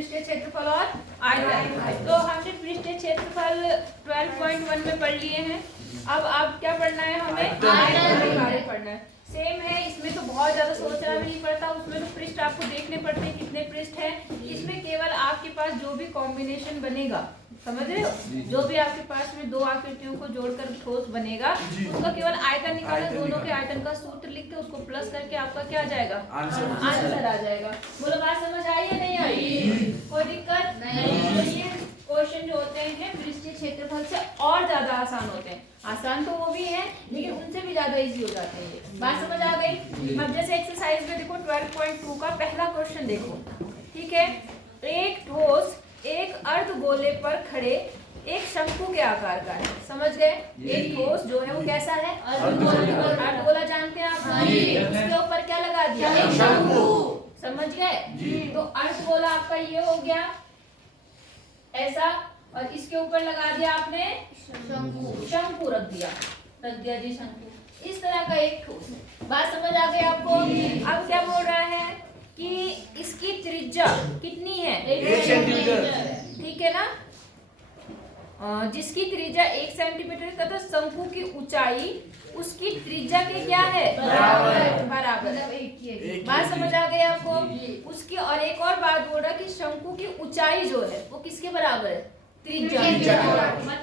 पृष्ठीय क्षेत्रफल और आयतन। तो हमने पृष्ठीय क्षेत्रफल 12.1 में पढ़ लिए हैं। अब क्या पढ़ना है हमें? आयतन के बारे में पढ़ना है। सेम है, इसमें तो बहुत ज्यादा सोचना भी नहीं पड़ता, उसमें तो पृष्ठ आपको देखने पड़ते हैं कितने पृष्ठ हैं। इसमें केवल आपके पास जो भी कॉम्बिनेशन बनेगा, समझ रहे हो, जो भी आपके पास में दो आकृतियों को जोड़कर ठोस बनेगा उसका केवल आयतन निकालना, दोनों के आयतन का सूत्र लिख के उसको प्लस करके आपका क्या आ जाएगा? आंसर आ जाएगा। बोलो बात समझ आई या नहीं आई? कोई दिक्कत नहीं। तो ये क्वेश्चन जो होते हैं पृष्ठीय क्षेत्रफल से और ज्यादा आसान होते हैं। आसान तो वो भी है लेकिन उनसे भी ज्यादा इजी हो जाते हैं। ये बात समझ आ गई? अब जैसे एक्सरसाइज में देखो 12.2 का पहला क्वेश्चन देखो, ठीक है। एक ठोस एक अर्धगोले पर खड़े एक शंकु के आकार का है, समझ गए? एक ठोस जो है वो कैसा है? अर्धगोला जानते हैं आप? उसके ऊपर क्या लगा दिया? एक शंकु, समझ गए? तो अर्धगोला आपका ये हो गया ऐसा, और इसके ऊपर लगा दिया आपने शंकु रख दिया जी शंकु। इस तरह का एक ठोस। बात समझ आ गई आपको? अब क्या बोल रहा है कि इसकी त्रिज्या कितनी है? 1 सेंटीमीटर, ठीक है ना। जिसकी त्रिज्या 1 सेंटीमीटर तथा शंकु की ऊंचाई उसकी त्रिज्या के क्या है? बराबर। बात समझ आ गई आपको? उसकी और एक और बात बोल रहा है कि शंकु की ऊंचाई जो है वो किसके बराबर है? त्रिज्या।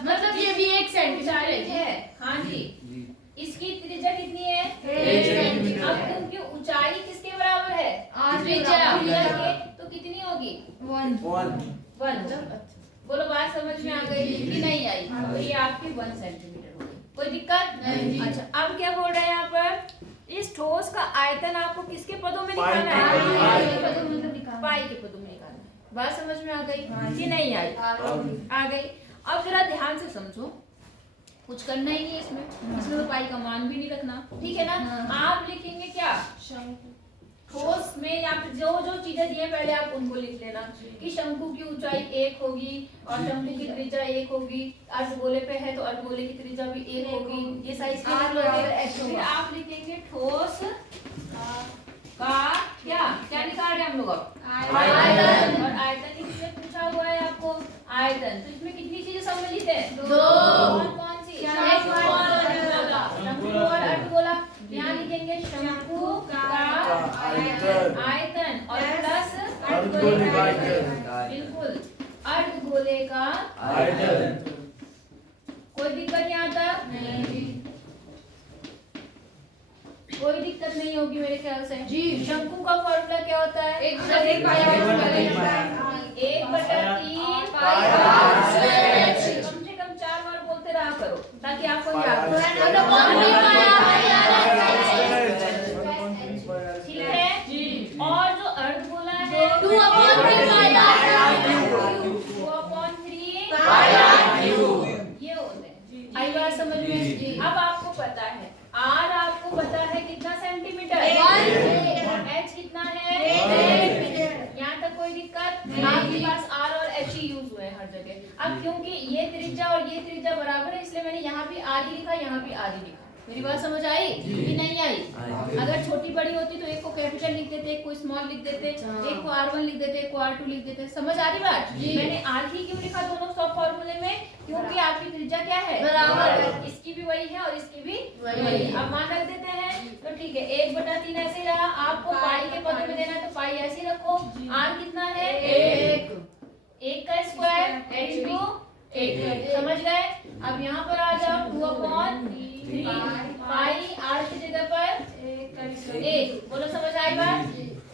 मतलब ये भी 1 सेंटीमीटर है। हाँ जी। इसकी त्रिज्या कितनी है? 1 सेंटीमीटर। अब उनकी ऊंचाई किसके बराबर है? त्रिज्या। तो कितनी होगी? 1। बोलो बात समझ में आ गई कि नहीं आई? तो ये आपकी 1 सेंटीमीटर होगी। कोई दिक्कत नहीं? अच्छा, अब क्या बोल रहे हैं यहाँ पर? इस ठोस का आयतन आपको किसके पदों में निकालना है? पाई के पदों में निकालना है। बात समझ में आ गई कि नहीं आई? आ गई। अब जरा ध्यान से समझो, कुछ करना ही नहीं इसमें तो पाई का मान भी नहीं रखना, ठीक है ना। आप लिखेंगे क्या? ठोस में यहाँ पे जो जो चीजें दी है पहले आप उनको लिख लेना कि शंकु की ऊंचाई 1 होगी और शंकु की त्रिज्या 1 होगी। अर्धगोले पे है तो अर्धगोले की त्रिज्या भी 1 होगी। ये साइज फिर आप लिखेंगे ठोस का क्या निकाल रहे हैं हम लोग? अब आयतन। और आयतन इसमें पूछा हुआ है आपको आयतन। तो इसमें कितनी चीजें सम्मिलित है? 2। कौन सी? शंकु और अर्धगोला। यहाँ लिखेंगे शंकु का आयतन और प्लस अर्धगोले का आयतन। बिल्कुल, अर्धगोले का आयतन। कोई दिक्कत यहाँ तक? नहीं। कोई दिक्कत नहीं होगी मेरे ख्याल से जी। शंकु का फॉर्मूला क्या होता है? 1/3 कम से कम 4 बार बोलते रहा करो ताकि आपको याद हो। ठीक है जी। और जो अर्धगोला है 2/3 ये होते हैं। आई बात समझ में? अब आपको पता है आर, आपको पता है कितना सेंटीमीटर? 1। एच कितना है? 1। यहाँ तक कोई दिक्कत? आपके पास आर और एच ही यूज हुए हर जगह। अब क्योंकि ये त्रिज्या और ये त्रिज्या बराबर है इसलिए मैंने यहाँ भी आर ही लिखा, यहाँ भी आर ही लिखा। मेरी बात समझ आई कि नहीं आई? अगर छोटी बड़ी होती तो एक को कैपिटल लिख देते, एक को स्मॉल लिख देते, एक को R1 लिख देते, एक को R2 लिख देते। समझ आ रही बात? मैंने R ही क्यों लिखा दोनों सब फॉर्मूले में? क्योंकि आपकी त्रिज्या क्या है? बराबर। इसकी भी वही है और इसकी भी वही। अब मान रख देते हैं तो ठीक है। 1/3 ऐसे रहा। आपको पाई के पदों में देना है तो पाई ऐसे रखो। R कितना है? 1 का स्क्वायर इंटू 1। समझ गए? अब यहाँ पर आ जाओ 2/3 पाई आर की जगह पर 1। बोलो समझ आई बात?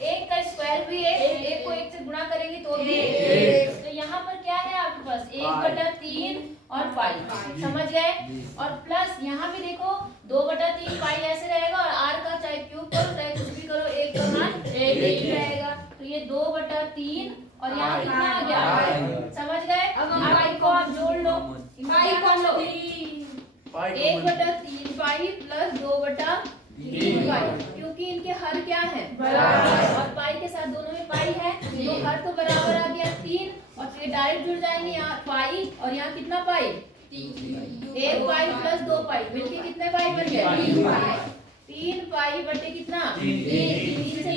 1 का स्क्वायर भी 1 को 1 से गुणा करेंगे तो भी 1। तो यहाँ पर क्या है आपके पास? 1/3 और पाई। समझ गए? और प्लस यहाँ भी देखो 2/3 पाई ऐसे रहेगा और आर का चाहे क्यूब करो चाहे कुछ भी करो 1 का मान 1 रहेगा। तो ये 2/3 और यहाँ कितना आ गया? समझ गए? अब पाई को आप जोड़ लो, पाई कर लो। 1/3 पाई प्लस 2/3 पाई, क्योंकि इनके हर क्या है? बराबर। और पाई के साथ दोनों में पाई है तो हर तो बराबर आ गया 3 और फिर डायरेक्ट जुड़ जाएंगे यहाँ पाई और यहाँ कितना पाई? 1 पाई प्लस 2 पाई मिलके कितने पाई बन गए? 3 पाई। 3 पाई बटे कितना? 3 से 3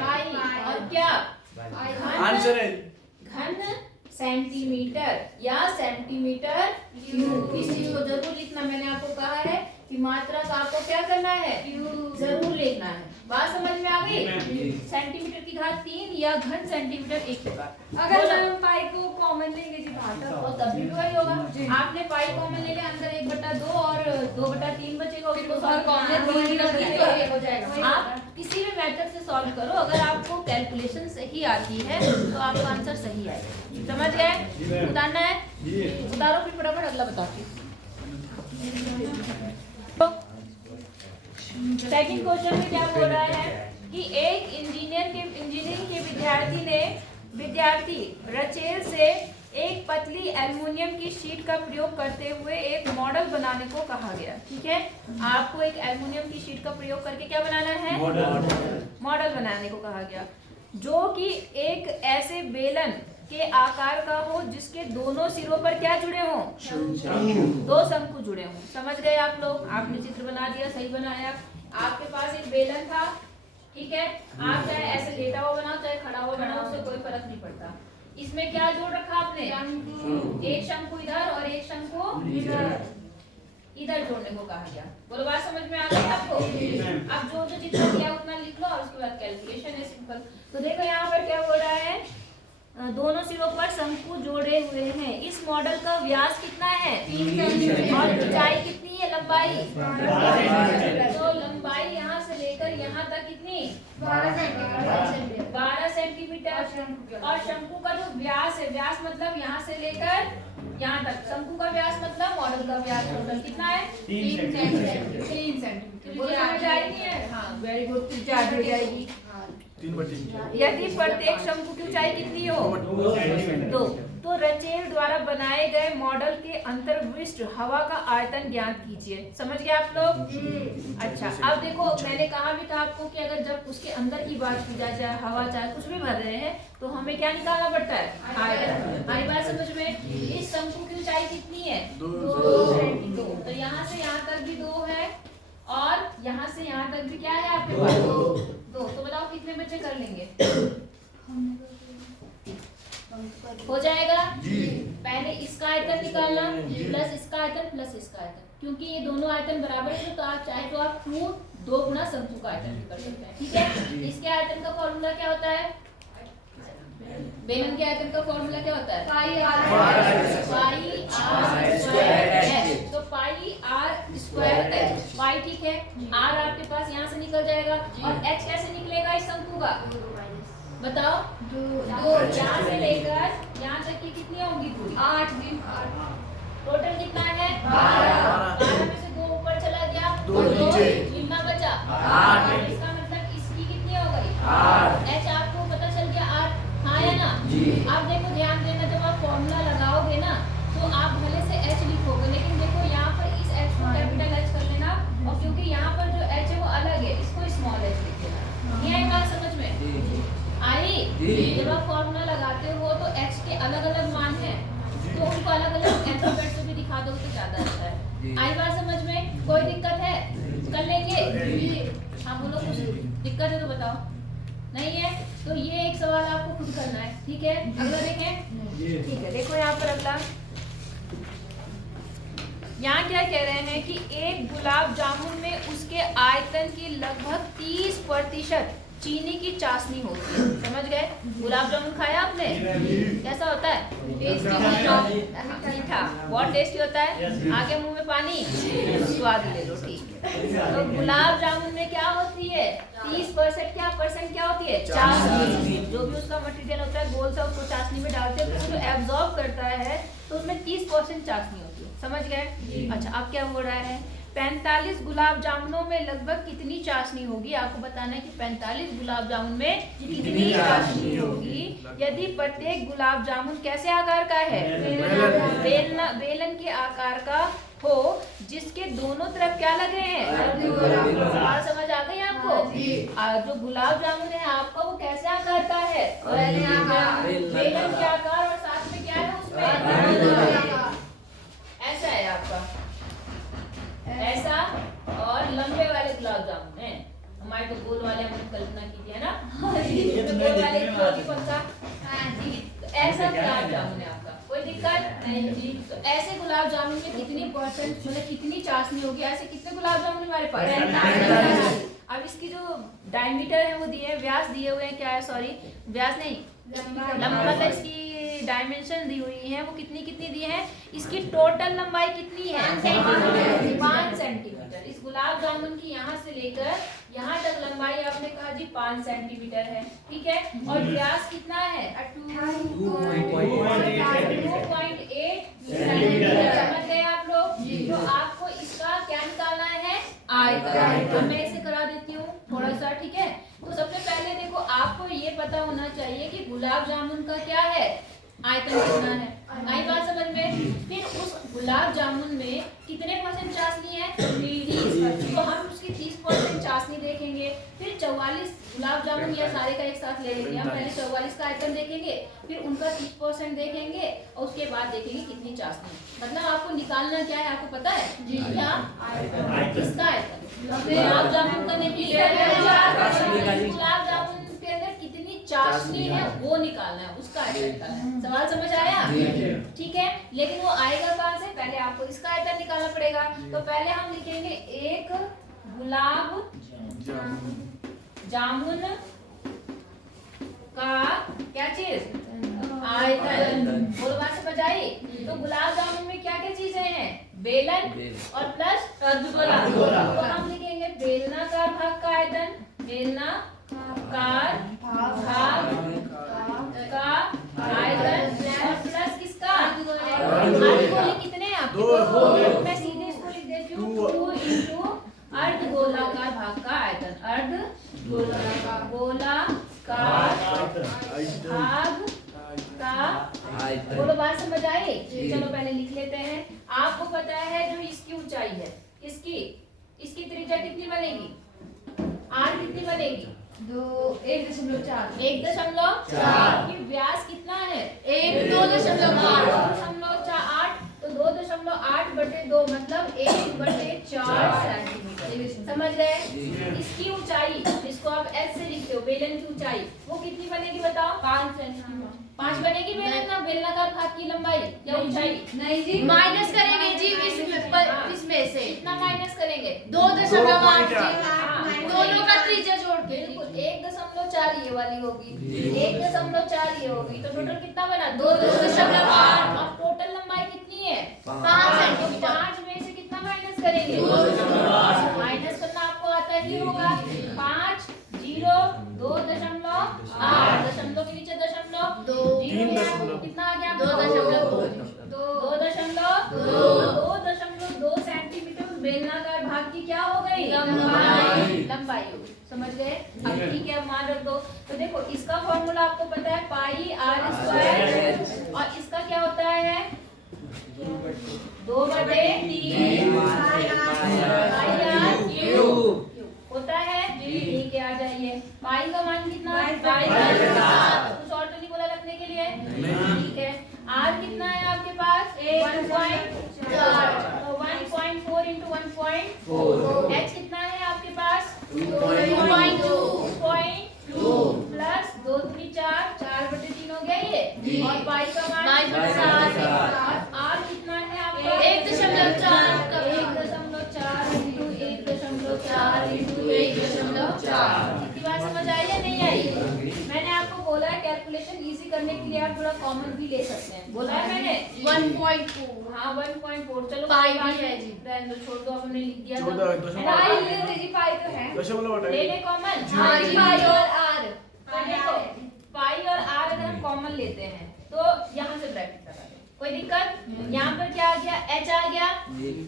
पाई और क्या? आंसर है घन सेंटीमीटर या सेंटीमीटर क्यूब। इस चीज को जरूर लिखना। मैंने आपको कहा है कि मात्रक आपको क्या करना है, जरूर लिखना है। बात समझ में आ गई? सेंटीमीटर की घात 3 या घन सेंटीमीटर 1 के बाद। अगर हम पाई को कॉमन लेंगे जी बाहर तो तब भी वही होगा। आपने पाई कॉमन ले लिया, अंदर 1/2 और 2/3 बचेगा, उसको सॉल्व करना हो जाएगा। आप किसी भी मेथड से सॉल्व करो, अगर आपको कैलकुलेशन सही आती है तो आपका आंसर सही आएगा। समझ गए? उतारना है, उतारो फिर फटाफट अगला बताओ। सेकंड क्वेश्चन में क्या बोल रहा है कि एक इंजीनियरिंग के विद्यार्थी रचेल से एक पतली एल्युमिनियम की शीट का प्रयोग करते हुए एक मॉडल बनाने को कहा गया। ठीक है, आपको एक एल्युमिनियम की शीट का प्रयोग करके क्या बनाना है, मॉडल बनाने को कहा गया, जो कि एक ऐसे बेलन के आकार का हो जिसके दोनों सिरों पर क्या जुड़े हों, 2 शंकु जुड़े हों। समझ गए आप लोग? आपने चित्र बना दिया, सही बनाया। आपके पास एक बेलन था, ठीक है, आप चाहे ऐसे लेटा हुआ बनाओ चाहे खड़ा हुआ बनाओ, उससे कोई फर्क नहीं पड़ता। इसमें क्या जोड़ रखा आपने, एक शंकु इधर और एक शंकु इधर जोड़ने को कहा गया। बोलो, बात समझ में आ गई आपको? अब जो जो चित्र किया उतना लिख लो और उसके बाद कैलकुलेशन है सिंपल। तो देखो यहाँ पर क्या हो रहा है, दोनों सिरों पर शंकु जोड़े हुए हैं। इस मॉडल का व्यास कितना है, 3 सेंटीमीटर, और ऊंचाई कितनी है, लंबाई 12। तो लंबाई यहाँ से लेकर यहाँ तक कितनी, 12 सेंटीमीटर। और शंकु का जो व्यास है, व्यास मतलब यहाँ से लेकर यहाँ तक, शंकु का व्यास मतलब मॉडल का व्यास टोटल कितना है, 3 सेंटीमीटर। बोलो समझ आई नहीं है? हाँ, वेरी गुड, चार्ज हो जाएगी। यदि प्रत्येक शंकु की ऊंचाई कितनी हो, 2, तो रचेल द्वारा बनाए गए मॉडल के अंतर्विष्ट हवा का आयतन ज्ञात कीजिए। समझ गए आप लोग? अच्छा, अब देखो मैंने कहा भी था आपको कि अगर जब उसके अंदर की बात की जाए, चाहे हवा चाहे कुछ भी भर रहे हैं, तो हमें क्या निकालना पड़ता है, आयतन। हमारी बात समझ में? इस शंकु की ऊंचाई कितनी है, 2। तो यहाँ से यहाँ तक भी 2 है और यहाँ से यहाँ तक भी क्या है आपके पास, 2। तो बताओ कितने बच्चे कर लेंगे, हो जाएगा? पहले इसका आयतन निकालना प्लस इसका आयतन प्लस इसका आयतन, क्योंकि ये दोनों आयतन बराबर है तो आप चाहे तो आप 2 गुना शंकु का आयतन भी कर सकते हैं। ठीक है, इसके आयतन का फॉर्मूला क्या होता है, बेलन के आयतन का फॉर्मूला क्या होता है, पाई आर स्क्वायर एच। तो pi r square h, pi ठीक है, आर आपके पास यहाँ से निकल जाएगा और एच कैसे निकलेगा इस शंकु का, बताओ? 2। यहाँ से लेकर यहाँ तक की कितनी होंगी पूरी, 8 टोटल कितना है, 12 में से 2 ऊपर चला गया, 2 कितना बचा, 8। इसका मतलब इसकी कितनी हो गई, 8। एच आपको पता चल गया 8, हाँ या ना? अब देखो ध्यान देना, जब आप फॉर्मूला लगाओगे ना तो आप भले से एच लिखोगे, लेकिन देखो यहाँ पर इस एच को कैपिटल एच कर लेना, और क्योंकि यहाँ पर जो एच है वो अलग है, इसको स्मॉल एच लिख देना। ये बात समझ में आई? जब आप फॉर्मूला लगाते हो तो एच के अलग अलग मान हैं, तो उनको अलग अलग अल्फाबेट से भी दिखा दो तो ज्यादा अच्छा है। आई बात समझ में? कोई दिक्कत है, कर लेंगे? हाँ बोलो, कुछ दिक्कत है तो बताओ। नहीं है तो ये एक सवाल आपको खुद करना है। ठीक है, अगला देखें। ठीक है, देखो यहाँ पर अगला, यहाँ क्या कह रहे हैं कि एक गुलाब जामुन में उसके आयतन की लगभग 30% चीनी की चाशनी होती है। समझ गए? गुलाब जामुन खाया आपने? कैसा होता है? मीठा, बहुत टेस्टी होता है। आगे मुंह में पानी, स्वाद ले लो। ठीक है, तो गुलाब जामुन में क्या होती है, 30% क्या परसेंट क्या होती है, चाशनी। जो भी उसका मटेरियल होता है गोल सा, उसको चाशनी में डालते हैं, फिर जो एब्जॉर्ब करता है तो उसमें 30% चाशनी होती है। समझ गए? अच्छा, अब क्या हो रहा है, 45 गुलाब जामुनों में लगभग कितनी चाशनी होगी, आपको बताना है कि 45 गुलाब जामुन में कितनी चाशनी होगी। यदि प्रत्येक गुलाब जामुन कैसे आकार का है, बेलन के आकार का हो, जिसके दोनों तरफ क्या लगे हैं, बात समझ आ गई आपको? जो गुलाब जामुन है आपका वो कैसे आकार का है, बेलन के आकार, और साथ में क्या है उसमें ऐसा है आपका, ऐसा, और लंबे वाले गुलाब जामुन है हमारे, तो गोल वाले हमने कल्पना की थी, है ना? गोल वाले पंखा ऐसा गुलाब जामुन है आपका, कोई दिक्कत नहीं जी। तो ऐसे गुलाब जामुन में कितनी परसेंट मतलब कितनी चाशनी होगी, ऐसे कितने गुलाब जामुन हमारे पास। अब इसकी जो डायमीटर है वो दिए है, व्यास दिए हुए हैं, क्या है सॉरी व्यास नहीं मतलब इसकी डायमेंशन दी हुई है, वो कितनी कितनी दी है, इसकी टोटल लंबाई कितनी है 5 सेंटीमीटर। इस गुलाब जामुन की यहाँ से लेकर यहाँ तक लंबाई आपने कहा जी 5 सेंटीमीटर है, ठीक है। और व्यास कितना है 2.8 सेंटीमीटर। समझ गए आप लोग। तो आपको इसका क्या निकालना है आयतन। तो मैं इसे करा देती हूँ थोड़ा सा, ठीक है। तो सबसे पहले देखो आपको ये पता होना चाहिए कि गुलाब जामुन का क्या है आयतन कितना है, आई बात समझ में। फिर उस गुलाब जामुन में कितने परसेंट चाशनी है 30, तो हम उसकी 30% चाशनी देखेंगे। फिर 44 गुलाब जामुन या सारे का एक साथ ले लेंगे हम, पहले 44 का आयतन देखेंगे, फिर उनका 30% देखेंगे और उसके बाद देखेंगे कितनी चाशनी। मतलब आपको निकालना क्या है आपको पता है जी, क्या किसका आयतन गुलाब जामुन का नहीं, गुलाब जामुन के अंदर कितनी चाशनी है वो निकालना है, उसका आयतन निकालना है। सवाल समझ आया, ठीक है। लेकिन वो आएगा कहाँ से, पहले आपको इसका आयतन निकालना पड़ेगा। तो पहले हम लिखेंगे एक गुलाब जामुन का क्या चीज आयतन। बोलो बात समझ आई। तो गुलाब जामुन में क्या क्या चीजें हैं, बेलन और प्लस अर्धगोला। तो हम लिखेंगे बेलनाकार भाग का आयतन, बेलनाकार भाग का आयतन और प्लस किसका अर्धगोले कितने हैं आपके, तो मैं सीधे इसको लिख देती हूँ 2 इंटू अर्धगोलाकार भाग का आयतन, अर्धगोलाकार भाग का। बोलो बात समझ आई। चलो पहले लिख लेते हैं। आपको पता है जो इसकी ऊंचाई है, इसकी त्रिज्या कितनी बनेगी, आर कितनी बनेगी 1.4 की व्यास कितना है 2.8, तो 2.8/2 मतलब 1/4 सेंटीमीटर। समझ गए। इसकी ऊंचाई जिसको आप एस से लिखते हो, बेलन की ऊंचाई वो कितनी बनेगी बताओ 5 सेंटीमीटर। 5 बनेगी बेलन का बेलनाकार भाग की लंबाई या ऊंचाई, नहीं जी माइनस करेंगे जी इसमें से कितना माइनस करेंगे 2.8 दोनों का त्रिज्या जोड़ के। बिल्कुल 1.4 ये वाली होगी, 1.4 ये होगी, तो टोटल कितना बना 2.8। अब टोटल लंबाई कितनी है 5 सेंटीमीटर। 5 में से कितना माइनस करेंगे माइनस करना आपको आता ही होगा। 5 0 2.8 दशमलव के नीचे दशमलव 0 कितना आ गया 2.2 सेंटीमीटर बेलनाकार भाग की क्या हो गई लंबाई हो गई। समझ गए। अब ठीक है, अब मान रख दो। तो देखो इसका फॉर्मूला आपको पता है पाई आर स्क्वायर, और इसका क्या होता है 2/3 पाई आर क्यूब होता है। ठीक है, आ जाइए। पाई का मान कितना है कुछ और तो नहीं बोला रखने के लिए, ठीक है। आर कितना है आपके पास 1.4, तो 1.4 इंटू 1.4। एच कितना है आपके पास 2.2 प्लस 2 3 4/3 हो गया ये, और पाई का मान आर कितना है आपका 1.4 1.4 इंटू 1.4 इंटू 1.4। इतनी बात समझ आई या नहीं आई। मैंने आपको बोला है कैलकुलेशन इजी करने के लिए आप थोड़ा कॉमन भी ले सकते हैं, बोला है मैंने 1.4। हाँ 1.4। चलो पाई भी है जी, रहने दो, छोड़ दो, हमने लिख दिया पाई ले जी, पाई तो है ले ले कॉमन। हाँ जी, पाई और आर। देखो पाई और आर अगर हम कॉमन लेते हैं तो यहाँ से ब्रैकेट लगा दो, कोई दिक्कत। यहाँ पर क्या आ गया एच आ गया,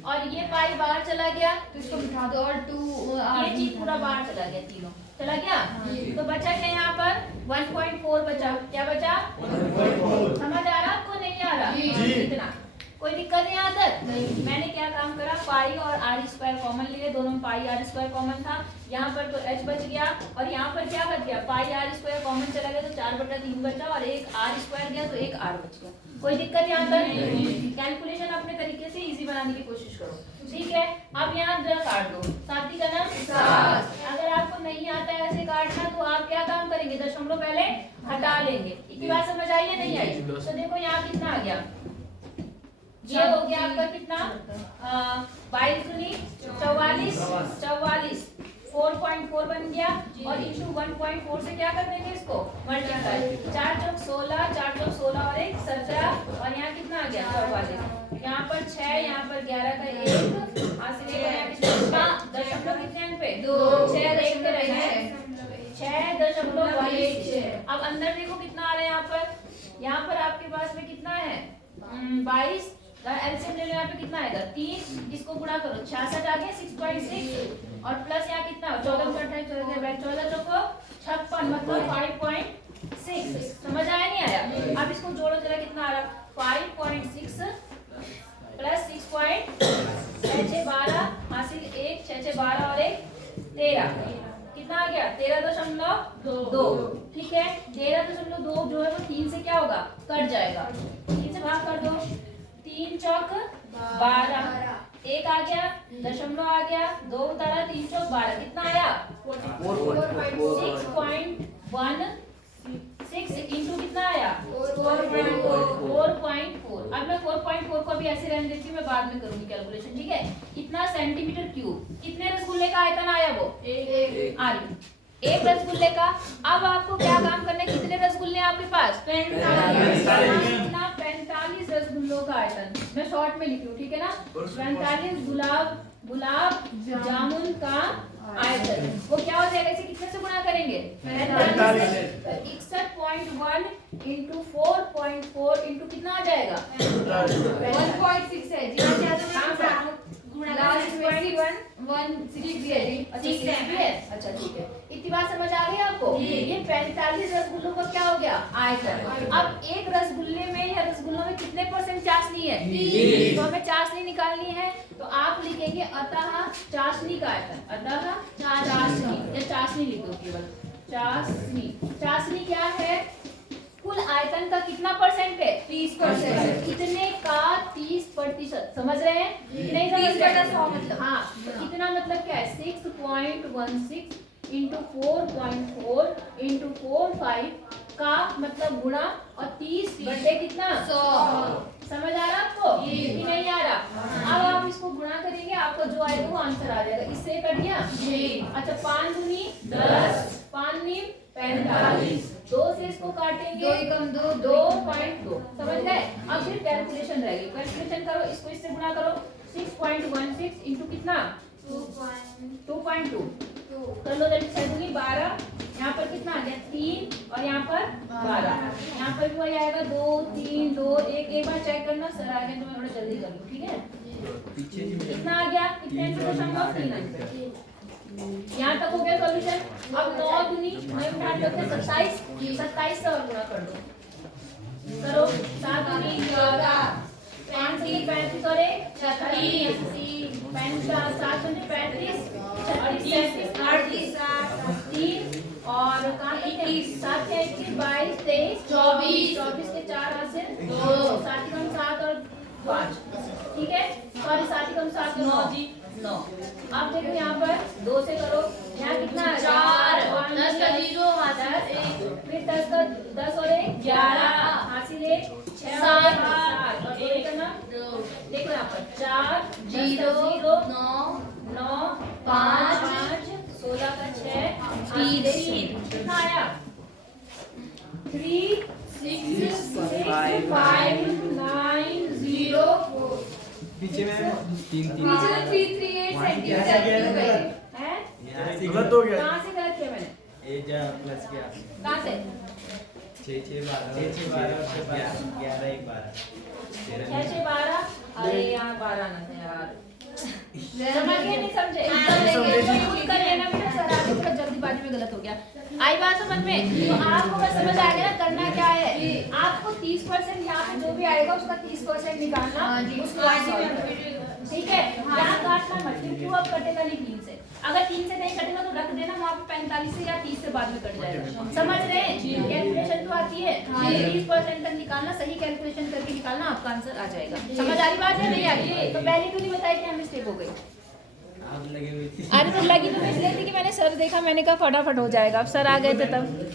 और ये पाई बाहर चला गया, तो इसको बिठा दो और 2 ये चीज पूरा बाहर चला गया, तीनों चला गया। तो बचा क्या यहाँ पर 1.4 बचा, क्या बचा 1.4। समझ आ रहा आपको, नहीं आ रहा इतना, कोई दिक्कत है यहाँ तक नहीं। मैंने क्या काम करा पाई और आर स्क्वायर कॉमन लिए, दोनों में पाई आर स्क्वायर कॉमन था, यहाँ पर तो एच बच गया, और यहाँ पर क्या बच गया पाई आर स्क्वायर कॉमन चला गया तो 4/3 बचा, और एक आर स्क्वायर गया तो एक आर बच गया। कोई दिक्कत यहाँ तक। कैलकुलेशन अपने तरीके से इजी बनाने की कोशिश करो। ठीक है, अब यहाँ द काट दो, साथी का नाम सात। अगर आपको नहीं आता है ऐसे काटना तो आप क्या काम करेंगे, दशमलव पहले हटा लेंगे। इतनी बात समझ आई है नहीं आई? तो देखो यहाँ कितना आ गया, ये हो गया आपका कितना 22 दूनी 44, 4.4 बन गया और इंटू 1.4 से क्या कर देंगे इसको मल्टीप्लाई। 4 चौक 16, 4 चौक 16 और 1 17 और यहाँ कितना आ गया 44। यहाँ पर 6, यहाँ पर 11 का 1 हासिल यहाँ कितना दशमलव कितने अंक पे 2, 6 और 1 पे रहे 6.22। अब अंदर देखो कितना आ रहा है यहाँ पर आपके पास में कितना है 22। एलसीएम ले लो, यहाँ पे कितना आएगा 3, इसको गुणा करो 66 आ गया 6.6 और प्लस यहाँ कितना 14 14 चौको 56 मतलब 5.6। समझ आया नहीं आया? अब इसको जोड़ो जरा कितना आ रहा 5.6 प्लस 6.6 12 हासिल 1 6 6 12 और 1 13 कितना आ गया 13.2। ठीक है, 13.2 जो है वो 3 से क्या होगा कट जाएगा, 3 से भाग कर दो, 3 चौक 12, 1 आ गया दशमलव आ गया 2 उतारा 3 चौक 12 कितना आया 6.16 इंटू कितना आया 4.4। अब मैं 4.4 को भी ऐसे रहने देती हूँ, मैं बाद में करूंगी कैलकुलेशन। ठीक है, इतना सेंटीमीटर क्यूब। कितने रसगुल्ले का आयतन आया वो एक रसगुल्ले का। अब आपको क्या काम करना है, कितने रसगुल्ले आपके पास 45 रसगुल्लों का आयतन मैं शॉर्ट में लिखी हूँ। ठीक है ना, 45 गुलाब जामुन का आयतन वो क्या हो जाएगा, इसे कितने से गुणा करेंगे 61.1 इंटू 4.4 इंटू कितना आ जाएगा 1.6 है जी। अच्छा ठीक है, इतनी बात समझ आ गई आपको? ये 45 रसगुल्लों का क्या हो गया आयतन। अब एक रसगुल्ले में या रसगुल्लों में कितने परसेंट चाशनी है, तो हमें चाशनी निकालनी है। तो आप लिखेंगे अतः चाशनी का आयतन, अतः चाशनी या चाशनी लिखो केवल चाशनी। चाशनी क्या है, कुल आयतन का कितना परसेंट है 30%। कितने का 30%। समझ रहे हैं नहीं समझ रहे? 100 मतलब हाँ, तो कितना मतलब क्या है 6.16 इंटू 4.4 इंटू 45 का मतलब गुणा और 30 बटे कितना 100। समझ आ रहा आपको कि नहीं आ रहा? अब आप इसको गुणा करेंगे, आपको जो आएगा वो आंसर आ जाएगा। इससे कट गया अच्छा 5 दूनी 10, 5 नीम 45, 2 से इसको काटेंगे 2.2। समझ गए? अब फिर कैलकुलेशन रहेगी, कैलकुलेशन करो, इसको इससे गुणा करो 6.16 इंटू कितना 2.2 कर लो, जल्दी से दूंगी 12। यहाँ पर कितना आ गया 3 और यहाँ पर 12, यहाँ पर भी वही आएगा 2 3 2 1। एक बार चेक करना सर आ गया तो मैं थोड़ा जल्दी कर लूँ। ठीक है, कितना आ गया कितने 3 यहाँ तक हो गया सॉल्यूशन। अब 9 दूनी 27 से और गुणा कर दो, करो 7 दूनी 14, 5 से 35 और 1 36, 7 दूनी 35 36 3 और 7 के 21 22 24 के 4 हासिल 2 7 कम 7 और 5। ठीक है, सॉरी 7 कम 7 9। आप देखो यहाँ पर 2 से करो, यहाँ कितना 4 10 का 0 फिर 10 और 1 11 हासिल 1 6 7 और 1 करना। देखो यहाँ पर 4 0 9 9 5 16 का 6 3 कितना आया 3 6 5 9 0 पीछे में 3 338 सेंटीमीटर है। गलत हो गया। कहाँ से गलत किया मैंने? ए जा प्लस क्या कहाँ से 6 6 12 11 1 12 6 6 12 अरे यहाँ 12 ना था यार, समझ गए नहीं समझे? कर लेना बेटा, सर आगे थोड़ा जल्दीबाजी में गलत हो गया। आई बात समझ में? तो आपको बस समझ आ गया करना क्या है, आपको 30% यहाँ पे जो भी आएगा उसका 30% निकालना, उसको ठीक है। यहाँ काटना मत क्योंकि वो अब कटेगा नहीं 3 से। अगर 3 से नहीं कटेगा तो रख देना वहाँ पे 45 से या 30 से बाद में कट जाएगा। समझ रहे हैं? कैलकुलेशन तो आती है 30% तक निकालना, सही कैलकुलेशन करके निकालना, आपका आंसर आ जाएगा। समझ आ रही बात है नहीं आ रही? तो पहले तो नहीं बताया क्या मिस्टेक हो गई? आप लगी हुई थी। अरे तो लगी तो मैं इसलिए थी कि मैंने सर देखा, मैंने कहा फटाफट हो जाएगा। अब सर आ गए थे तब